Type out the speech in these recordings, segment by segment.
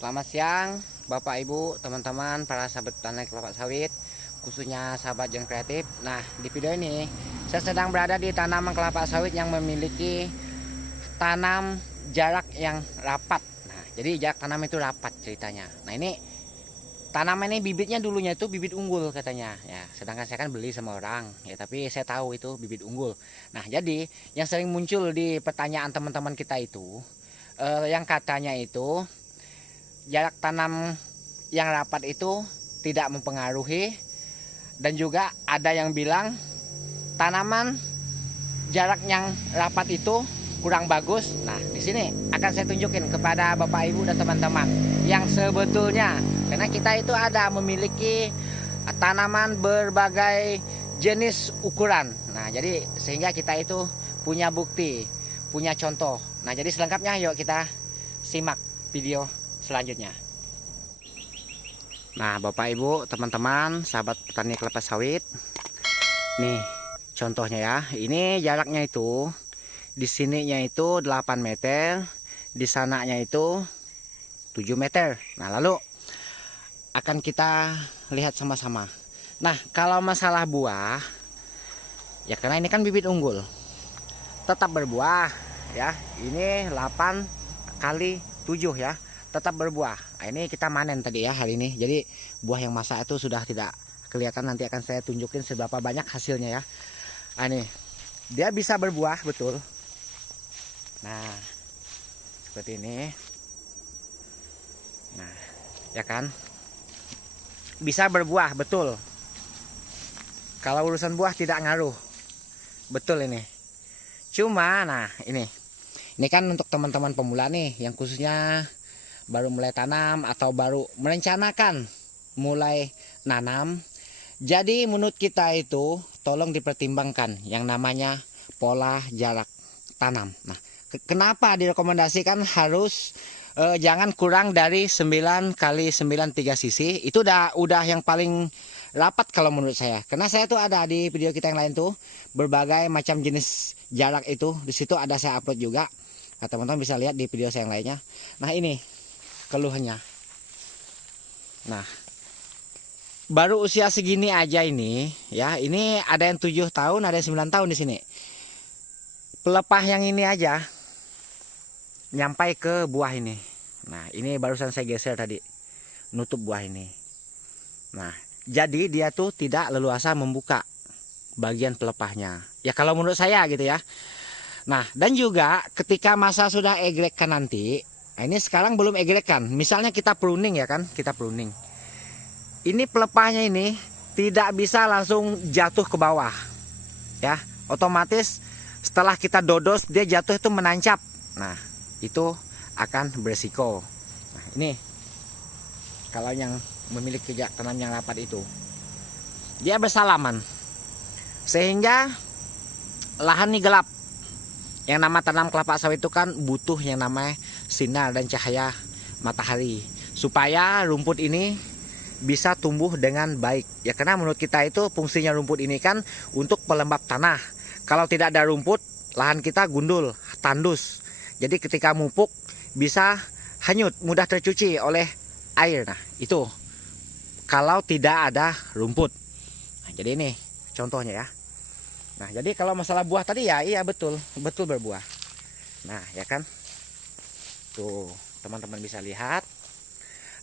Selamat siang Bapak Ibu, teman-teman, para sahabat tani kelapa sawit, khususnya sahabat John Kreatif. Nah, di video ini saya sedang berada di tanaman kelapa sawit yang memiliki tanam jarak yang rapat. Nah, jadi jarak tanam itu rapat ceritanya. Nah, ini tanaman ini bibitnya dulunya itu bibit unggul katanya. Ya, sedangkan saya kan beli sama orang. Ya, tapi saya tahu itu bibit unggul. Nah, jadi yang sering muncul di pertanyaan teman-teman kita itu yang katanya itu jarak tanam yang rapat itu tidak mempengaruhi, dan juga ada yang bilang tanaman jarak yang rapat itu kurang bagus. Nah, di sini akan saya tunjukin kepada Bapak Ibu dan teman-teman yang sebetulnya, karena kita itu ada memiliki tanaman berbagai jenis ukuran. Nah, jadi sehingga kita itu punya bukti, punya contoh. Nah, jadi selengkapnya yuk kita simak video selanjutnya. Nah, Bapak Ibu, teman-teman, sahabat petani kelapa sawit, nih contohnya ya. Ini jaraknya itu di sininya itu 8 meter, di sananya itu 7 meter. Nah, lalu akan kita lihat sama-sama. Nah, kalau masalah buah, ya karena ini kan bibit unggul, tetap berbuah ya. Ini 8 kali 7 ya, tetap berbuah. Nah, ini kita manen tadi ya hari ini. Jadi buah yang masak itu sudah tidak kelihatan, nanti akan saya tunjukin seberapa banyak hasilnya ya. Nah, ini dia bisa berbuah betul. Nah, seperti ini. Nah, ya kan, bisa berbuah betul. Kalau urusan buah tidak ngaruh, betul ini. Cuma nah ini kan untuk teman-teman pemula nih, yang khususnya baru mulai tanam atau baru merencanakan mulai nanam. Jadi menurut kita itu tolong dipertimbangkan yang namanya pola jarak tanam. Nah, kenapa direkomendasikan harus jangan kurang dari 9 kali 9 3 sisi. Itu udah yang paling rapat kalau menurut saya. Karena saya tuh ada di video kita yang lain tuh berbagai macam jenis jarak itu. Di situ ada saya upload juga. Nah, teman-teman bisa lihat di video saya yang lainnya. Nah, ini keluhannya. Nah, baru usia segini aja ini ya. Ini ada yang 7 tahun, ada yang 9 tahun di sini. Pelepah yang ini aja nyampai ke buah ini. Nah, ini barusan saya geser tadi, nutup buah ini. Nah, jadi dia tuh tidak leluasa membuka bagian pelepahnya. Ya kalau menurut saya gitu ya. Nah, dan juga ketika masa sudah egrekan nanti, nah ini sekarang belum egrekan. Misalnya kita pruning ya kan, kita pruning. Ini pelepahnya ini tidak bisa langsung jatuh ke bawah. Ya, otomatis setelah kita dodos dia jatuh itu menancap. Nah, itu akan beresiko. Nah, ini kalau yang memiliki jarak tanam yang rapat itu, dia bersalaman sehingga lahan ini gelap. Yang nama tanam kelapa sawit itu kan butuh yang namanya sinar dan cahaya matahari supaya rumput ini bisa tumbuh dengan baik. Ya karena menurut kita itu fungsinya rumput ini kan untuk pelembab tanah. Kalau tidak ada rumput, lahan kita gundul, tandus. Jadi ketika mupuk bisa hanyut, mudah tercuci oleh air. Nah, itu kalau tidak ada rumput. Nah, jadi ini contohnya ya. Nah, jadi kalau masalah buah tadi ya iya betul berbuah. Nah, ya kan. Tuh, teman-teman bisa lihat.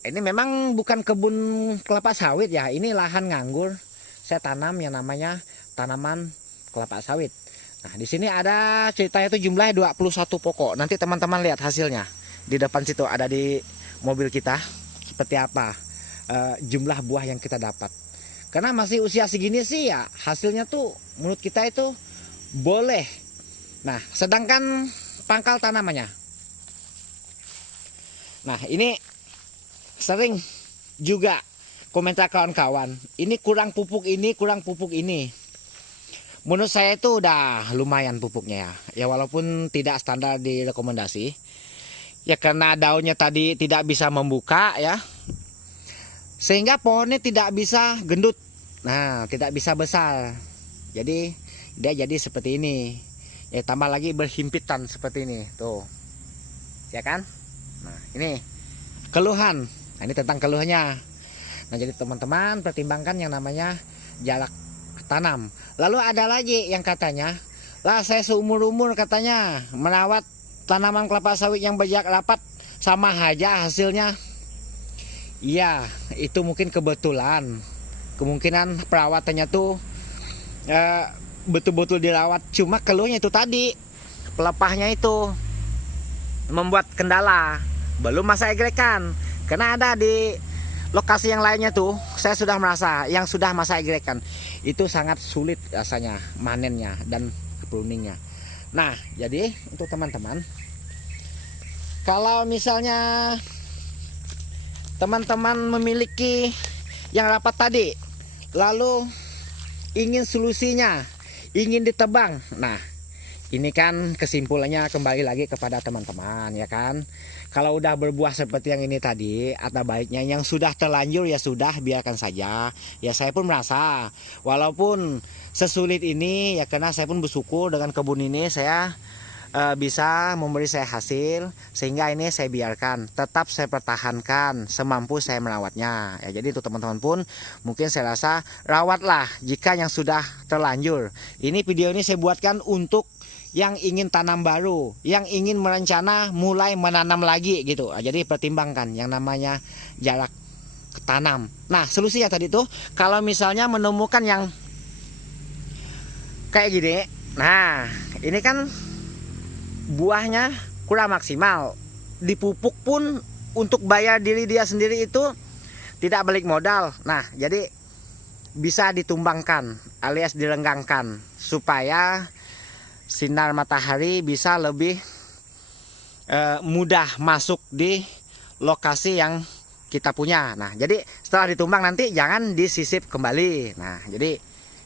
Ini memang bukan kebun kelapa sawit ya. Ini lahan nganggur. Saya tanam yang namanya tanaman kelapa sawit. Nah, di sini ada ceritanya itu jumlahnya 21 pokok. Nanti teman-teman lihat hasilnya. Di depan situ ada di mobil kita seperti apa jumlah buah yang kita dapat. Karena masih usia segini sih ya hasilnya tuh menurut kita itu boleh. Nah, sedangkan pangkal tanamannya. Nah, ini sering juga komentar kawan-kawan, ini kurang pupuk ini, kurang pupuk ini. Menurut saya itu udah lumayan pupuknya ya. Ya walaupun tidak standar di rekomendasi. Ya karena daunnya tadi tidak bisa membuka ya. Sehingga pohonnya tidak bisa gendut. Nah, tidak bisa besar. Jadi dia jadi seperti ini. Ya tambah lagi berhimpitan seperti ini. Tuh. Ya kan? Nah, ini keluhan. Nah, ini tentang keluhnya. Nah, jadi teman-teman pertimbangkan yang namanya jarak tanam. Lalu ada lagi yang katanya, lah saya seumur-umur katanya merawat tanaman kelapa sawit yang berjarak rapat sama aja hasilnya. Iya, itu mungkin kebetulan. Kemungkinan perawatannya tuh betul-betul dirawat. Cuma keluhnya itu tadi, pelepahnya itu membuat kendala. Belum masa egrekan. Karena ada di lokasi yang lainnya tuh, saya sudah merasa yang sudah masa egrekan itu sangat sulit rasanya manennya dan pruningnya. Nah, jadi untuk teman-teman, kalau misalnya teman-teman memiliki yang rapat tadi, lalu ingin solusinya, ingin ditebang. Nah, ini kan kesimpulannya kembali lagi kepada teman-teman, ya kan. Kalau udah berbuah seperti yang ini tadi, atau baiknya yang sudah terlanjur ya sudah biarkan saja. Ya saya pun merasa, walaupun sesulit ini ya karena saya pun bersyukur dengan kebun ini saya bisa memberi saya hasil, sehingga ini saya biarkan, tetap saya pertahankan semampu saya merawatnya. Ya, jadi itu teman-teman pun mungkin saya rasa rawatlah jika yang sudah terlanjur. Ini video ini saya buatkan untuk yang ingin tanam baru, yang ingin merencana mulai menanam lagi gitu. Jadi pertimbangkan yang namanya jarak tanam. Nah, solusinya tadi tuh kalau misalnya menemukan yang kayak gini, nah ini kan buahnya kurang maksimal, dipupuk pun untuk bayar diri dia sendiri itu tidak balik modal. Nah, jadi bisa ditumbangkan alias direnggangkan supaya sinar matahari bisa lebih mudah masuk di lokasi yang kita punya. Nah, jadi setelah ditumbang nanti jangan disisip kembali. Nah, jadi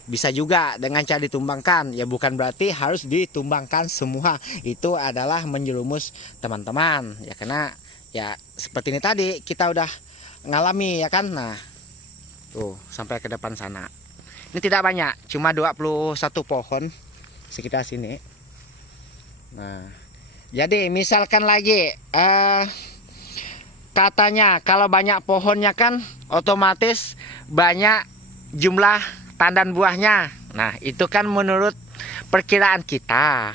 bisa juga dengan cara ditumbangkan. Ya bukan berarti harus ditumbangkan semua. Itu adalah menjerumus teman-teman. Ya karena ya seperti ini tadi kita udah ngalami ya kan. Nah, tuh sampai ke depan sana. Ini tidak banyak, cuma 21 pohon sekitar sini. Nah, jadi misalkan lagi katanya kalau banyak pohonnya kan otomatis banyak jumlah tandan buahnya. Nah, itu kan menurut perkiraan kita.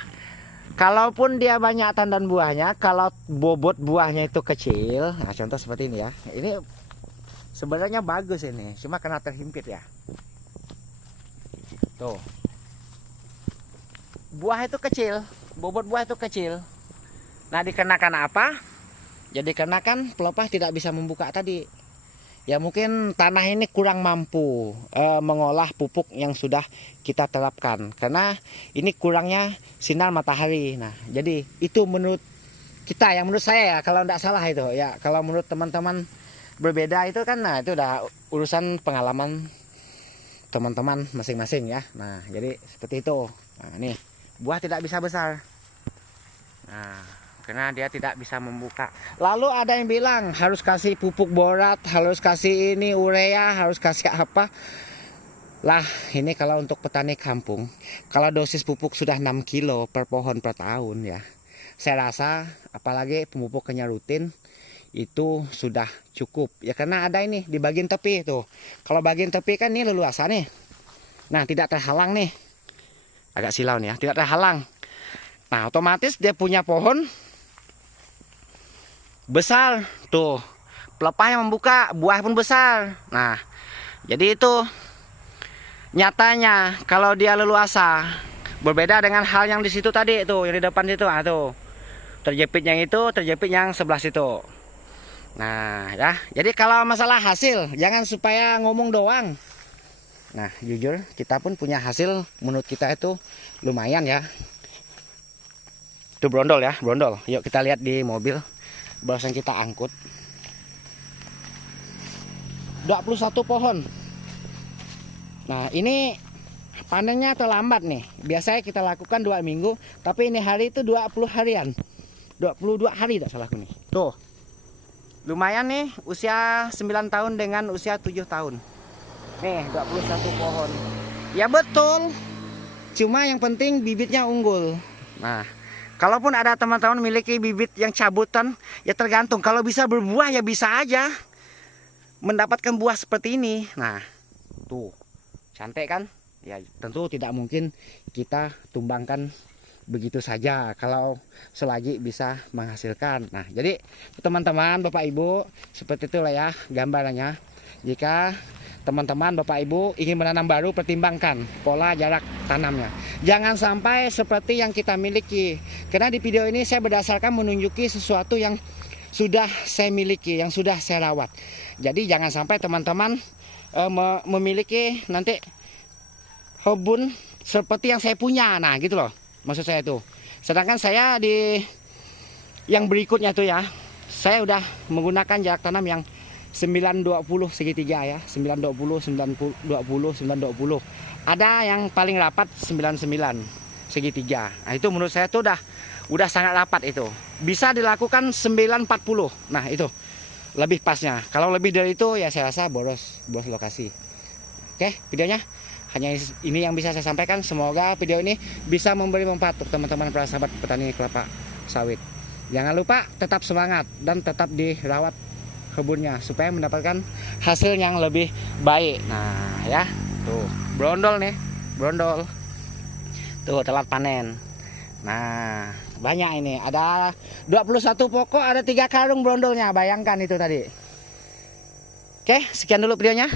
Kalaupun dia banyak tandan buahnya, kalau bobot buahnya itu kecil, nah contoh seperti ini ya. Ini sebenarnya bagus ini, cuma karena terhimpit ya. Tuh. Buah itu kecil, bobot buah itu kecil. Nah, dikarenakan apa? Jadi dikarenakan pelepah tidak bisa membuka tadi. Ya mungkin tanah ini kurang mampu mengolah pupuk yang sudah kita terapkan. Karena ini kurangnya sinar matahari. Nah, jadi itu menurut kita, yang menurut saya ya, kalau tidak salah itu. Ya, kalau menurut teman-teman berbeda itu kan, nah itu udah urusan pengalaman teman-teman masing-masing ya. Nah, jadi seperti itu. Nah, nih. Buah tidak bisa besar. Nah, karena dia tidak bisa membuka. Lalu ada yang bilang harus kasih pupuk borat, harus kasih ini urea, harus kasih apa. Lah, ini kalau untuk petani kampung, kalau dosis pupuk sudah 6 kilo per pohon per tahun ya. Saya rasa apalagi pemupuknya rutin itu sudah cukup. Ya karena ada ini di bagian tepi tuh. Kalau bagian tepi kan ini leluasa nih. Nah, tidak terhalang nih. Agak silau nih ya, tidak terhalang. Nah, otomatis dia punya pohon besar tuh, pelepahnya membuka, buah pun besar. Nah, jadi itu nyatanya kalau dia leluasa, berbeda dengan hal yang di situ tadi tuh, yang di depan situ. Ah tuh, terjepit yang itu, terjepit yang sebelah situ. Nah ya, jadi kalau masalah hasil jangan supaya ngomong doang. Nah, jujur kita pun punya hasil, menurut kita itu lumayan ya. Itu brondol ya, brondol. Yuk kita lihat di mobil barusan kita angkut. 21 pohon. Nah, ini panennya terlambat nih. Biasanya kita lakukan 2 minggu, tapi ini hari itu 20 harian. 22 hari tidak salahku nih. Tuh. Lumayan nih, usia 9 tahun dengan usia 7 tahun. Nih 21 pohon. Ya betul. Cuma yang penting bibitnya unggul. Nah, Kalaupun ada teman-teman memiliki bibit yang cabutan, ya tergantung. Kalau bisa berbuah ya bisa aja mendapatkan buah seperti ini. Nah, tuh cantik kan? Ya tentu tidak mungkin kita tumbangkan begitu saja kalau selagi bisa menghasilkan. Nah, jadi teman-teman, Bapak Ibu, seperti itulah ya gambarannya. Jika teman-teman, Bapak Ibu ingin menanam baru, pertimbangkan pola jarak tanamnya. Jangan sampai seperti yang kita miliki. Karena di video ini saya berdasarkan menunjuki sesuatu yang sudah saya miliki, yang sudah saya rawat. Jadi jangan sampai teman-teman memiliki nanti kebun seperti yang saya punya. Nah, gitu loh. Maksud saya itu. Sedangkan saya di yang berikutnya tuh ya, saya udah menggunakan jarak tanam yang 920 segitiga ya, 920 920 920. Ada yang paling rapat 99 segitiga. Nah, itu menurut saya tuh udah sangat rapat itu. Bisa dilakukan 940. Nah, itu lebih pasnya. Kalau lebih dari itu ya saya rasa boros lokasi. Oke, videonya hanya ini yang bisa saya sampaikan. Semoga video ini bisa memberi manfaat untuk teman-teman para sahabat petani kelapa sawit. Jangan lupa tetap semangat dan tetap dirawat kebunnya supaya mendapatkan hasil yang lebih baik. Nah ya, tuh brondol nih, brondol tuh telat panen. Nah banyak ini, ada 21 pokok, ada 3 karung brondolnya, bayangkan itu tadi. Oke, sekian dulu videonya.